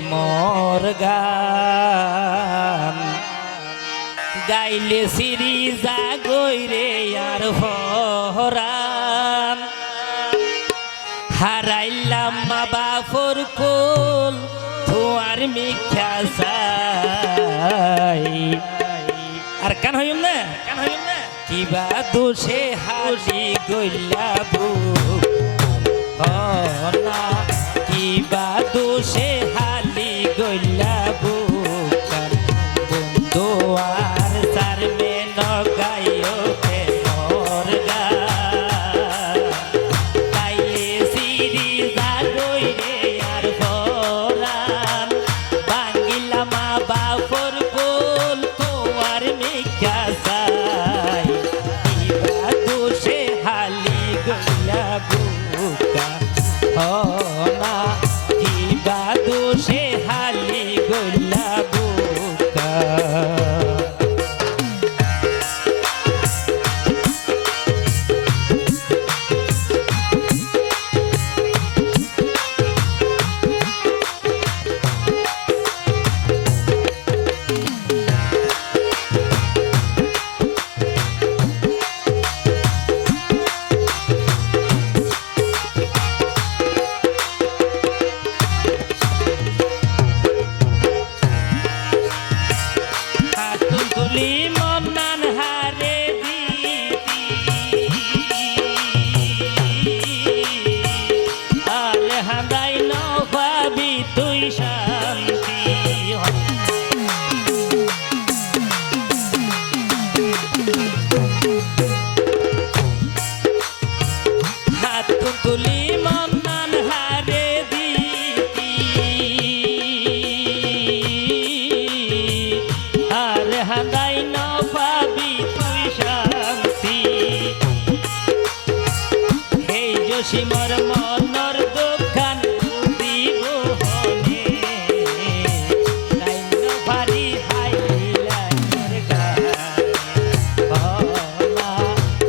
প্রেমর গান গাইলে সিরি জাগইরে আর ফরান হারাইলাম মা বাপর কোল তোমার মিথ্যা চাই আর কান হইম না কিবা দোষে হাসি গইলা বুক না কিবা দোষে হালি গইলা বুক বন্ধু আর সার মে নগাইও প্রেমর গান গাইলে সিরি জাগইরে আর ফরান ভাঙ্গিলা মা বাপর কোল তোমার মিথ্যা চাই কিবা দোষে হালি গইলা বুকা না কিবা দোষে হালি গইলা বুকা তুলি মন্নান হারে দিতি আলে হাঁদাই ন পাবি তুই শান্তি হাত তুলি মন্নান হারে দিতি আর হাঁদাই ন পাবি তুই শান্তি এই জসিমর মনর দোকান দিব হনে তাই ন পারি হাইলা গরগা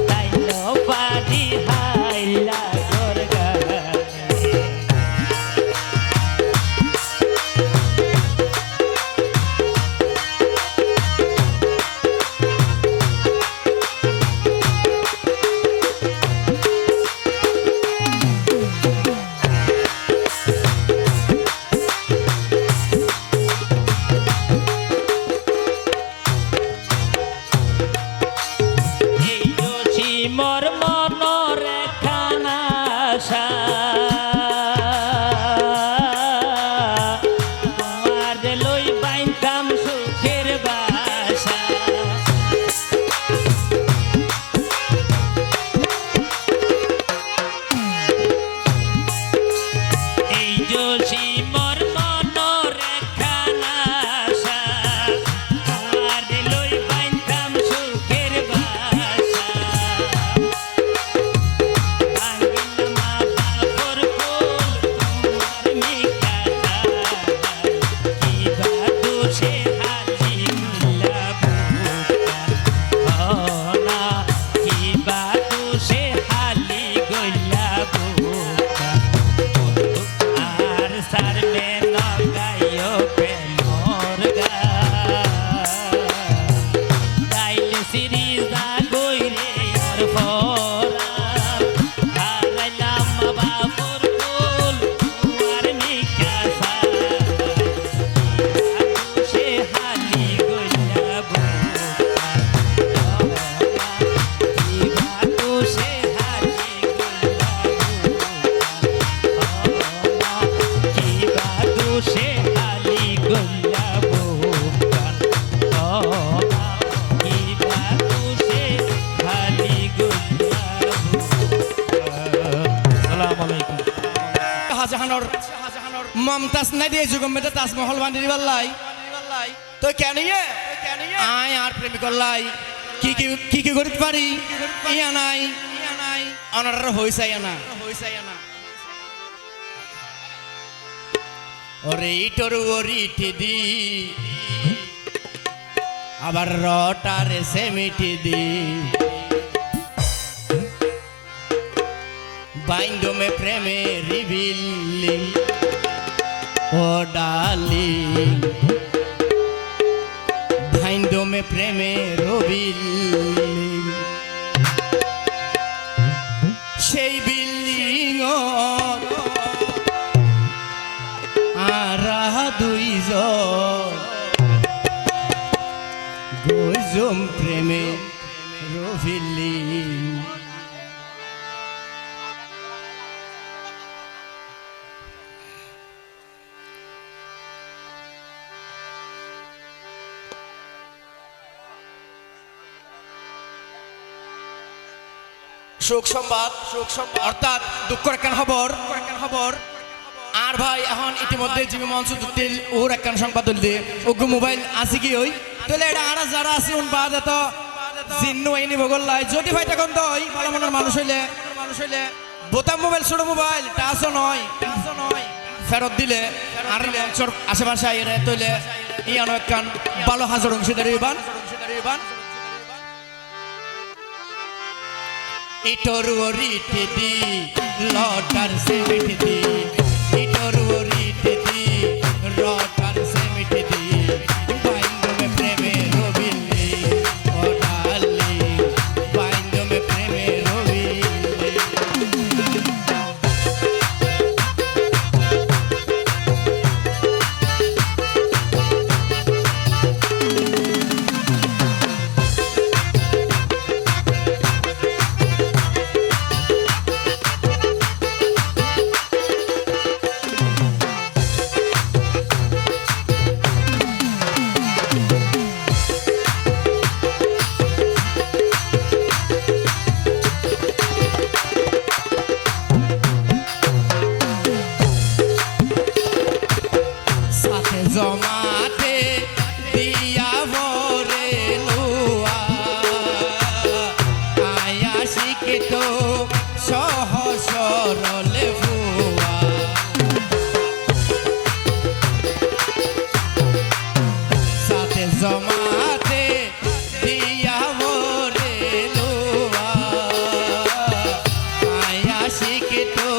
তাই ন পারি হাইলা গরগা এই জসিমর মনর একখানা আশা তোমার লই বাইনতাম সুখের বাসা এই জসিমর মনর একখানা আশা তোমার লই বাইনতাম সুখের বাসা ভাঙ্গিলা মা বাপর কোল তোমার মিথ্যা চাই কিবা দোষে হালি গইলা বুকা না কিবা দোষে হালি গইলা বুকা আর সার মে নগাইও প্রেমর গান গাইলে সিরি জাগইরে আর ফরান হারাইলাম মা বাপর কোল তোমার মিথ্যা চাই কিবা দোষে হালি গইলা বুকা কিবা দোষে হালি গইলা বুকা কিবা দোষে হালি গইলা বুকা কিবা দোষে হালি গইলা বুকা আসসালামু আলাইকুম শাহজাহানোর মমতাজ নাই দিয়ে যুগম মেতে তাজমহল বানিয়ে দিবাল্লাই তো কেন আয় আর প্রেমিক লাই কি করতে পারি ইয়া নাই অনার হইসাই না ওরে ইটর ওরিটি দি আবার রটারে সেমিটি দি বাইন্ডমে প্রেমে রিবিলি ও ডার্লিং ভাইন্দমে প্রেমে রবিল সেই বিল্ডিং আরা দুইজন গজম প্রেমে রবিলি শোক সংবাদ অর্থাৎ দুঃখের একখান খবর আর ভাই এখন ইতিমধ্যে জিবি মঞ্চ দিল ওর একখান সংবাদ দিলে ওগো মোবাইল আছে কি ওই তাহলে এটা আর যারা আছে উন বাদ এত জিন্নু আইনি ভগল্লাই যদি ভাই তখন দই ভালো মনের মানুষ হইলে বোতাম মোবাইল ছোট মোবাইল টাচও নয় ফেরত দিলে আর মঞ্চর আশেপাশে আইরে তৈলে ইয়ানো একখান ভালো হাজার অংশীদারি বান ইটরুরিতে দি লটার সেমিটে দি ইটরুরিতে দি লটার সেমিটে দি বাইন্দমে প্রেমে রবিলি ও ডার্লিং বাইন্দমে প্রেমে রবিলি জমাতে দিয়া ভরে লুয়া আয়া শিখে তো সহ সরলে ভুয়া সাথে জমাতে দিয়া ভরে লুয়া আয়া শিখে তো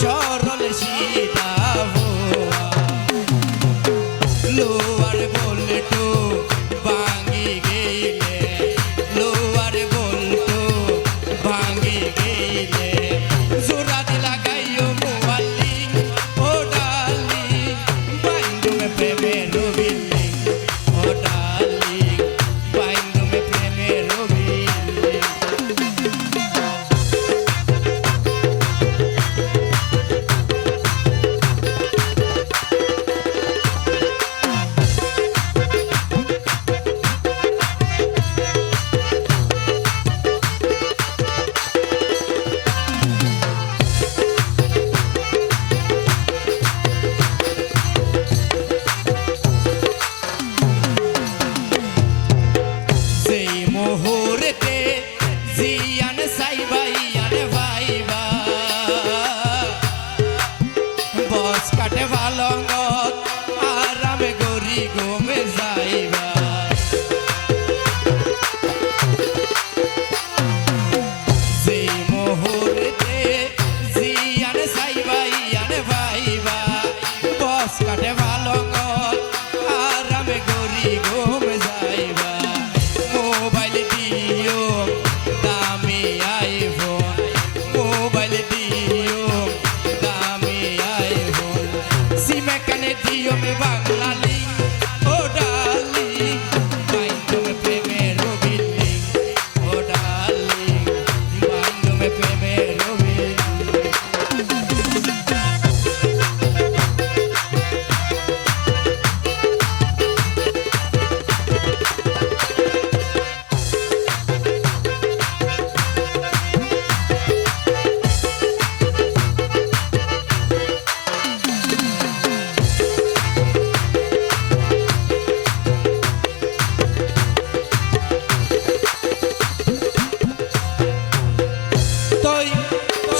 সরল সীতা লোয়ার বলটো ভাঙি গেলে লোয়ার বলটো ভাঙি গেলে জোড়া দিলা গাইও মোবালি ও ডার্লিং বাইন্দমে প্রেমে রবিলি ও ডার্লিং বাইন্দমে প্রেমে রবিলি মোহরেতে জিয়ান সাইবাইয়ান ভাইবা বস কাটে ভালঙ্গত আরামে গরি গমে যাইবা যে মোহরেতে জিয়ান সাইবাইয়ান ভাইবা বস কাটে ভালঙ্গত আরামে গরি গমে যাইবা মোবাইল দিও দামি আইফোন মোবাইল দিও দামি আইফোন সিমে কানে দিও মে বাংলা লিঙ্ক ও ডার্লিং বাইন্দমে প্রেমে রবিলি ও ডার্লিং বাইন্দমে প্রেমে রবিলি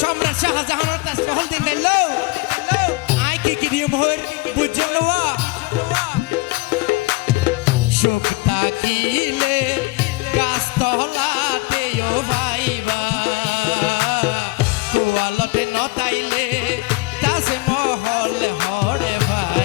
সম্রাট শাহজাহানের তাজমহল দিন দিলো আই কি দিয়ে মোহর বুঝল সুখ তাকিলে গাছ তলাতে ও ভাইবা কোয়ালতে নতাইলে তাজমহল হরে ভাই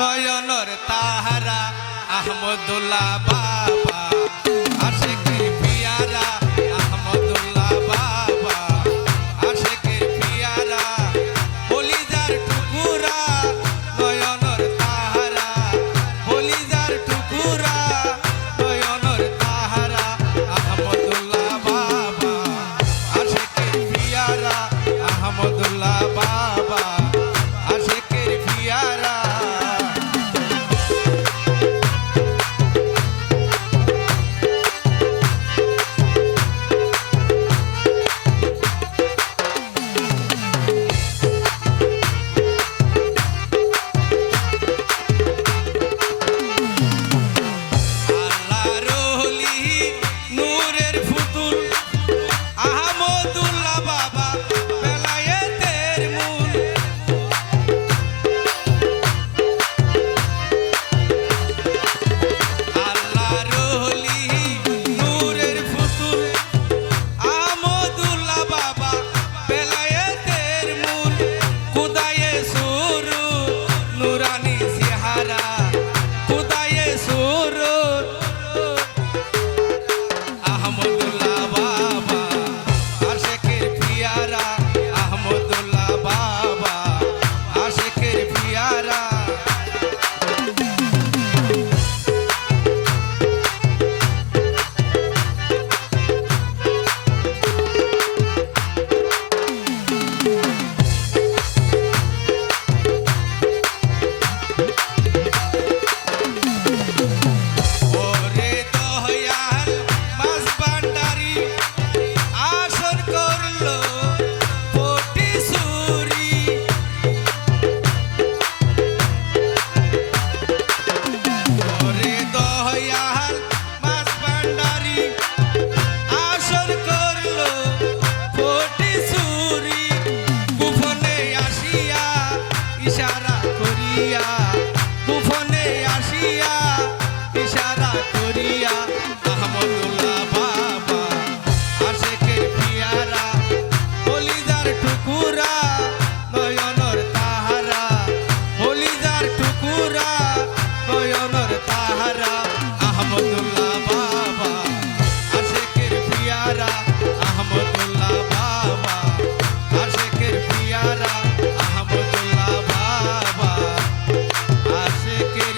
নয়নর তাহারা আহমদুল্লাহ বাবা আশিকের পিয়ারা আহমদুল্লাহ বাবা আশিকের পিয়ারা বলিদার টুকুরা নয়নর তাহারা বলিদার টুকুরা নয়নর তাহারা আহমদুল্লাহ বাবা আশিকের পিয়ারা আহমদুল্লাহ বাবা আশিকের পিয়ারা আল্লাহর ওলি নূরের ফুতুল আহমদুল্লাহ বাবা বেলায়েতের মূল আল্লাহর ওলি নূরের ফুতুল আহমদুল্লাহ বাবা বেলায়েতের মূল খুদায়ে সুরু নুরানি সিহারা খুদায়ে সুরু আহমদুল্লাহ বাবা আশিকের পিয়ারা আহমদুল্লাহ বাবা আশিকের পিয়ারা ওরে দয়াল মাছ ভান্ডারি আসর করলো পটি সুরি ওরে দয়াল মাছ ভান্ডারি আসর করলো পটি সুরি গোপনে আসিয়া ইশারা করিয়া গোপনে আসিয়া ইশারা করিয়া আহমদুল্লাহ বাবা আশিকের পিয়ারা বলিদার টুকুরা নয়নর তাহারা বলিদার টুকুরা নয়নর তাহারা আহমদুল্লাহ বাবা আশিকের পিয়ারা আহমদুল্লাহ বাবা আশিকের পিয়ারা আহমদুল্লাহ বাবা আশিকের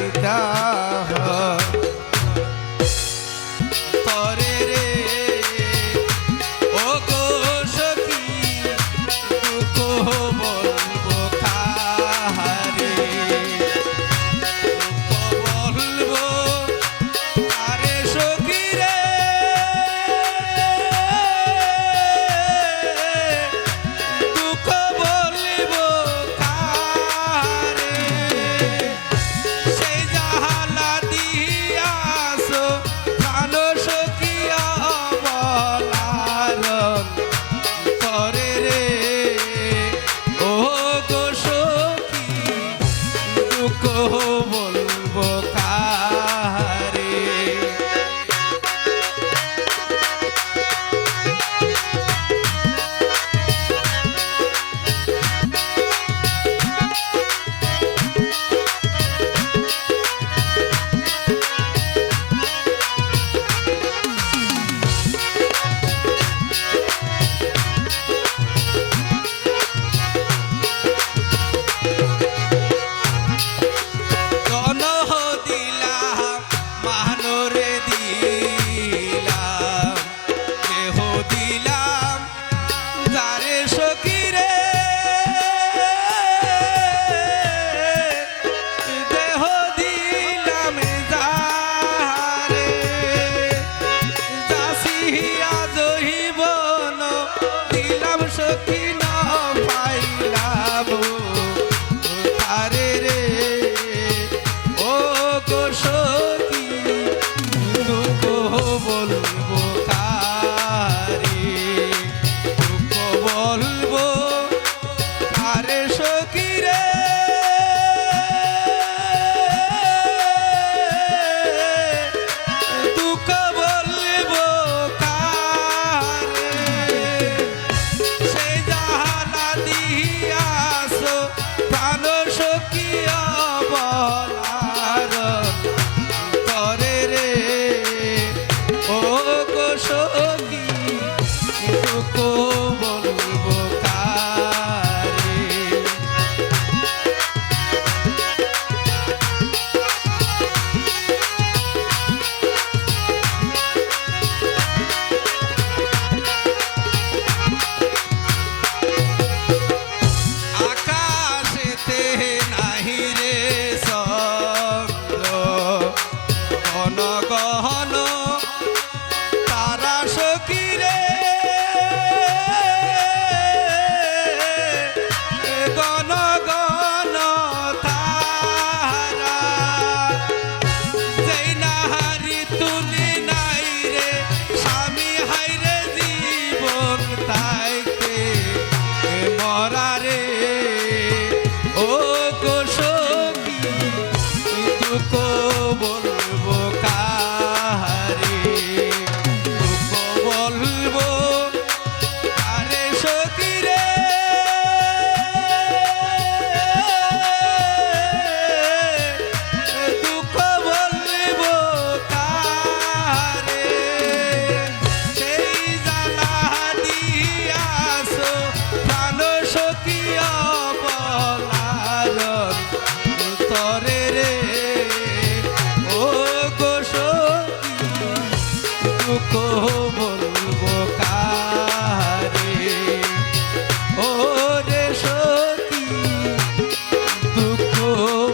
দিতা তরে রে ও গো সখী দুঃখ বলবো কাহারে দুঃখ বলবো আরে সখী রে দুঃখ বলবো কাহারে সেই জাহালা দিয়াছো প্রাণ সখী অবলারণ তরে রে ও গো সখী দুঃখ বলবো কাহারে জন দিলাম মানরে দিলাম দেহ দিলাম যারে সখী রে দেহ দিলাম যারে যাসিয়া জহিবন দিলাম সখী ন পাইলাম তারে রে ও গো সখী দুঃখ বলবো কারে দুঃখ বলবো কারে সখী রে দুঃখ বলবো কারে সেই জাহালা দিয়াছো প্রাণ সখী অবলারণ তরে রে ও গো সখী দুঃখ বলবো কারে আকাশেতে নাহি রে চন্দ্র ঘন গহন তারা সখী রে গণ গণ তারা যেই নাহারি তুলি নাই রে স্বামী হাই রে জীবন তাইতে মরা রে ও গো সখী দুঃখ বলবো কাহারে দুঃখ বলবো আরে সখী রে দুঃখ বলবো কাহারে সেই জালা দিয়াছো প্রাণ সখী অবলারণ তরে রে ও গো সখী দুঃখ বলবো কাহারে ও রে সখী দুঃখ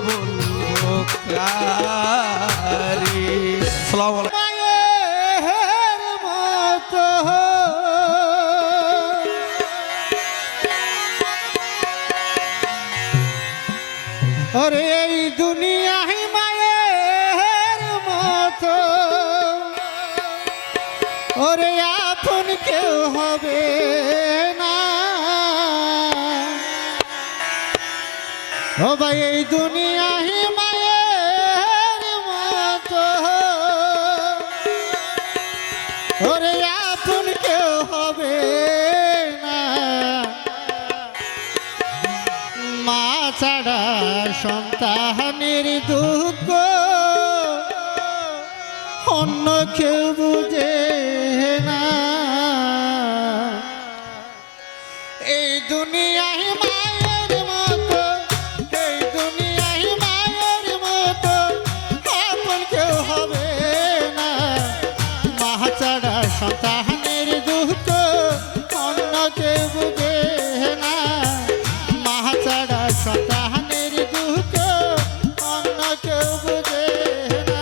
বলবো কাহারে আসসালামু আলাইকুম মায়ের মতো ওরে এই দুনিয়ায় মায়ের মতো ওরে আপন কেউ হবে না ও ভাই এই দুনিয়ায় মায়ের মতো ওরে আপন কেউ হবে না মা ছাড়া সন্তানের দুঃখ অন্য কেউ বুঝে না এই দুনিয়ায় মায়ের মতো এই দুনিয়ায় মায়ের মতো বুঝে না।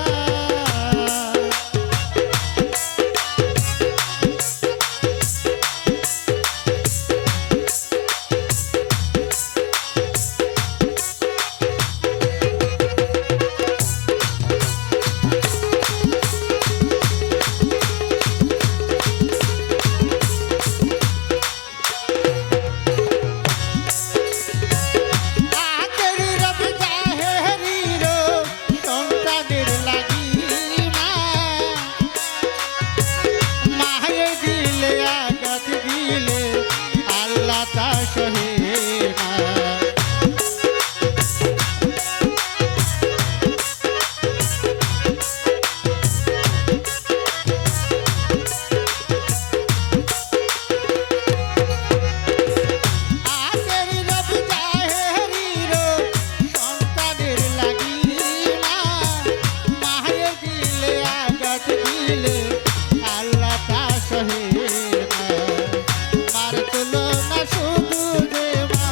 আখেরি রবি জাহেরির সন্তানের লাগিয়া মায়ে দিলে আঘাত দিলে আল্লাহ তা সহে না। আখেরি রবি জাহেরির সন্তানের লাগিয়া মায়ে দিলে আঘাত দিলে আল্লাহ তা সহে না। মার তুলনা শুধু যে মা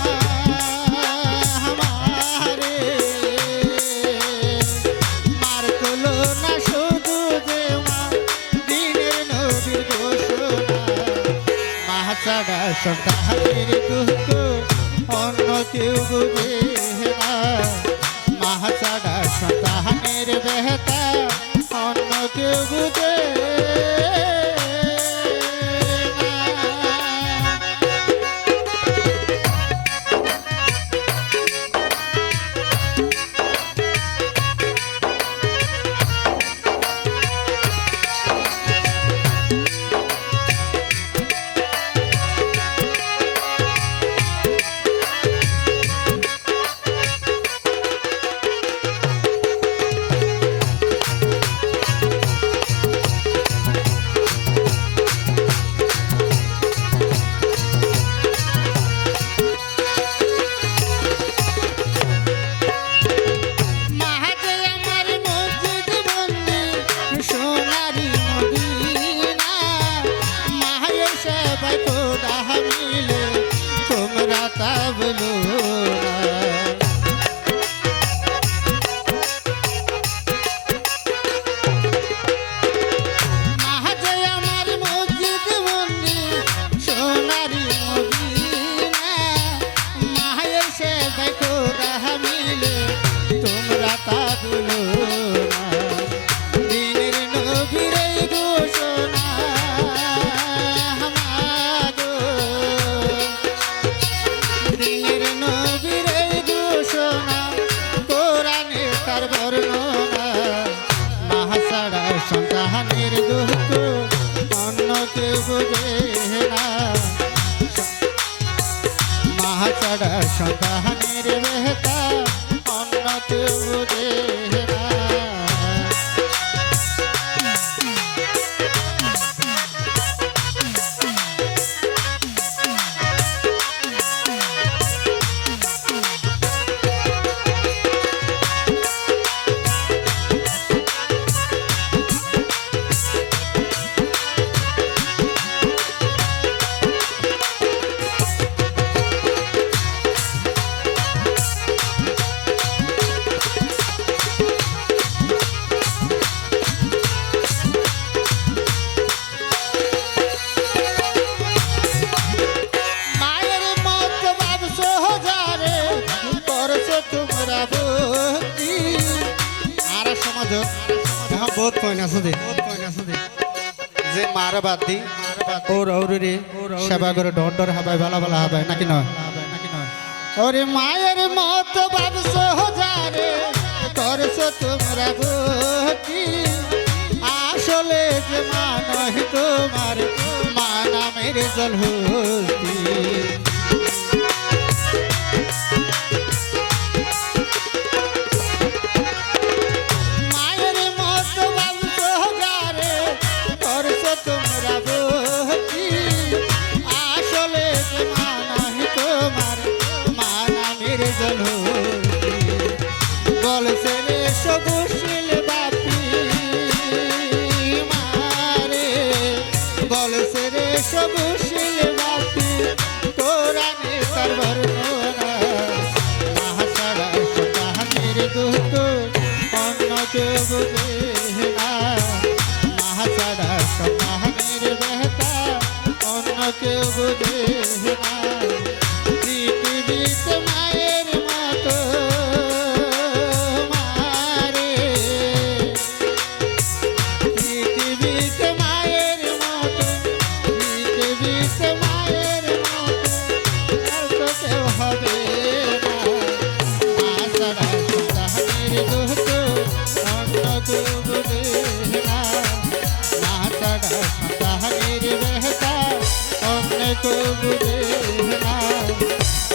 আমারে, মার তুলনা শুধু যে মা দিনের নবীর ঘোষণা। মা ছাড়া সন্তানের দুঃখ অন্য কেউ বুঝে না। মা ছাড়া সন্তানের বেহতা অন্য কেউ বুঝে না। মাহাতে আমার মসজিদ মন্দির সোনারি মদিনা, মায়ের সেবায় খোদা মিলে তোমরা তা বলো না। মাহাতে আমার মসজিদ মন্দির সোনারি মদিনা, মায়ের সেবায় খোদা মিলে তোমরা তা বলো না। দিনের নবীর এই ঘোষণা আমাগো, দিনের নবীর এই ঘোষণা কোরআনে তার বর্ণনা। মা ছাড়া সন্তানের দুঃখ অন্য কেউ বুঝে না। মা ছাড়া সন্তানের বেহতা অন্য কেউ বুঝে না। মায়ের মত ভাবছো হাজারে করছো তোমরা ভক্তি। আর সমাজ এখন বহুত কইন আছে দে যে মার বাদ দি ওর রে সেবা করে ডর ডর হাবাই ভালা ভালা হাবাই নাকি নয়? ওরে মায়ের মত ভাবছো হাজারে করছো তোমরা ভক্তি। আসলে যে মা নয় তোমার, মা নামের জল হস্তি। মায়ের মত ভাবছো হাজারে করছো তোমরা ভক্তি। আসলে যে মা নয় তোমার, মা নামের জল হস্তি। বলছে রে সবুশীল বাপি মারে, বলছে রে সবুশীল বাপি কেউ বুঝে না মা ছাড়া সন্তানের ব্যথা অন্য কেউ বুঝে না পৃথিবীতে মায়ের মতো মারে পৃথিবীতে মায়ের মতো পৃথিবীতে মায়ের মতো আর তো কেউ হবে না মা ছাড়া সন্তানের দুঃখ অন্য কেউ বুঝে না মা ছাড়া সন্তানের ব্যথা অন্য কেউ বুঝে না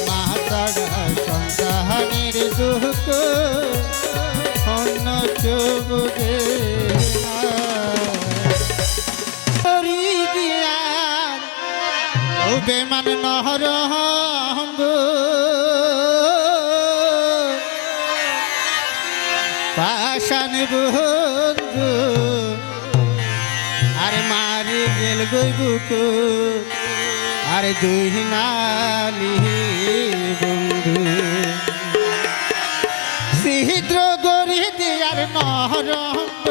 মা ছাড়া সন্তানের দুঃখ অন্য কেউ বুঝে না ও বেমান নহরঙ্গ পাশান বন্ধু আরে মারি গেল গই বুকু আরে দুই নালি বন্ধু সিহিদ্র গরি দিয়ার নহরঙ্গ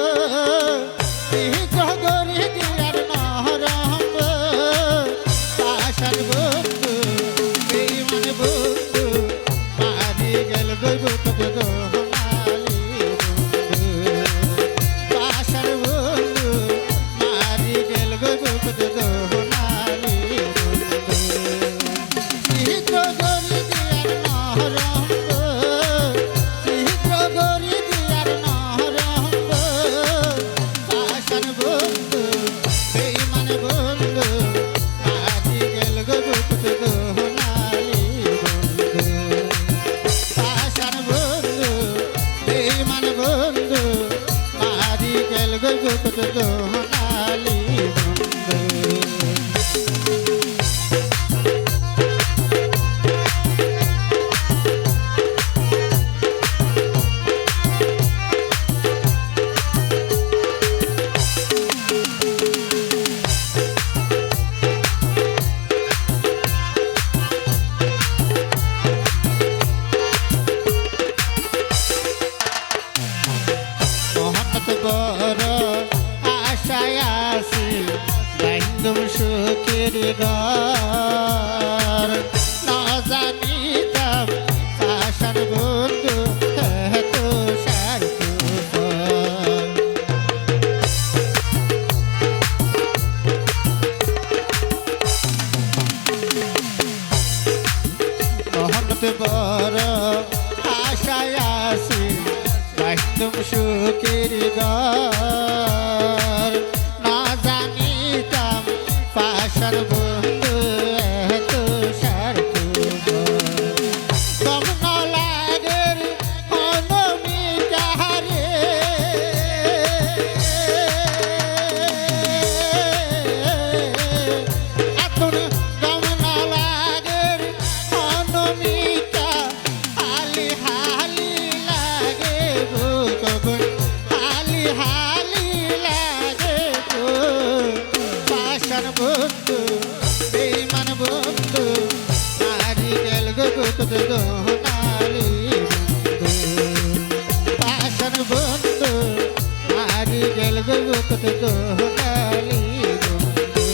সিহিদ্র গরি দিয়ার নহরঙ্গ পাশান বন্ধু বেঈমান বন্ধু মারি গেল গই বুকু দোহনালি বন্ধু পাশান বন্ধু মারি গেল গই বুকু দোহনালি বন্ধু সিহিদ্র গরি দিয়ার নহরঙ্গ সিহিদ্র গরি দিয়ার নহরঙ্গ পাশান বন্ধু বেঈমান বন্ধু মারি গেল গই বুকু দোহনালি বন্ধু পাশান বন্ধু বেঈমান বন্ধু মারি গেল গই বুকু দোহনালি বন্ধু মহম্মদ বড় আশায় আসি বাইন্দুম সুখের ঘর না জানিতাম পাশান বন্ধু এত স্বার্থপর মহম্মদ বড় আশায় আসি বাইন্দুম সুখের ঘর না জানিতাম পাশান বন্ধু এত স্বার্থপর কমলাগের অনমিকারে এখন কমলাগের অনমিকা হালি হালি লাগে গো কখন হালি হালি লাগে গো পাশান বন্ধু বেঈমান বন্ধু মারি গেল গো বুকু দোহনালি বন্ধু পাশান বন্ধু মারি গেল গো বুকু দোহনালি বন্ধু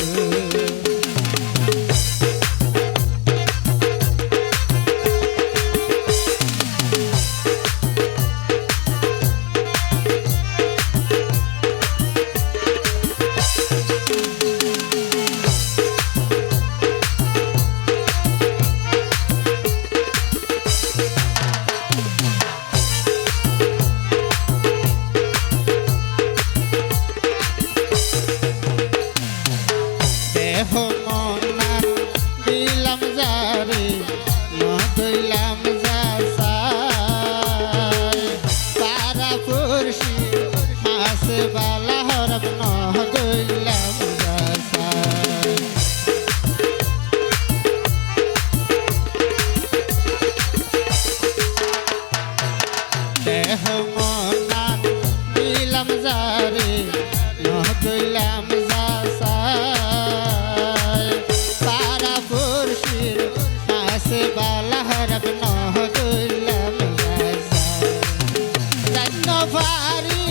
দেহ মনান দিলাম যারে না দইলাম যা সাই পারা পুরশি আসে বালা হরব না দইলাম যা সাই দেহ মনান দিলাম যারে না দইলাম যা সাই পারা পুরশির আসে বালা হরব না দইলাম যা সাই জান্ন পারি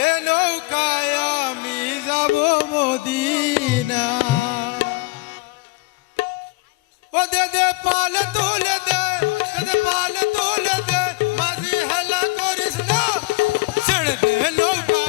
এ নৌকায় আমি যাব মদিনা ও দে দে পাল তুলে দে দে পাল তুলে দে মাঝি হেলা করিস না ছেড়ে দে নৌকা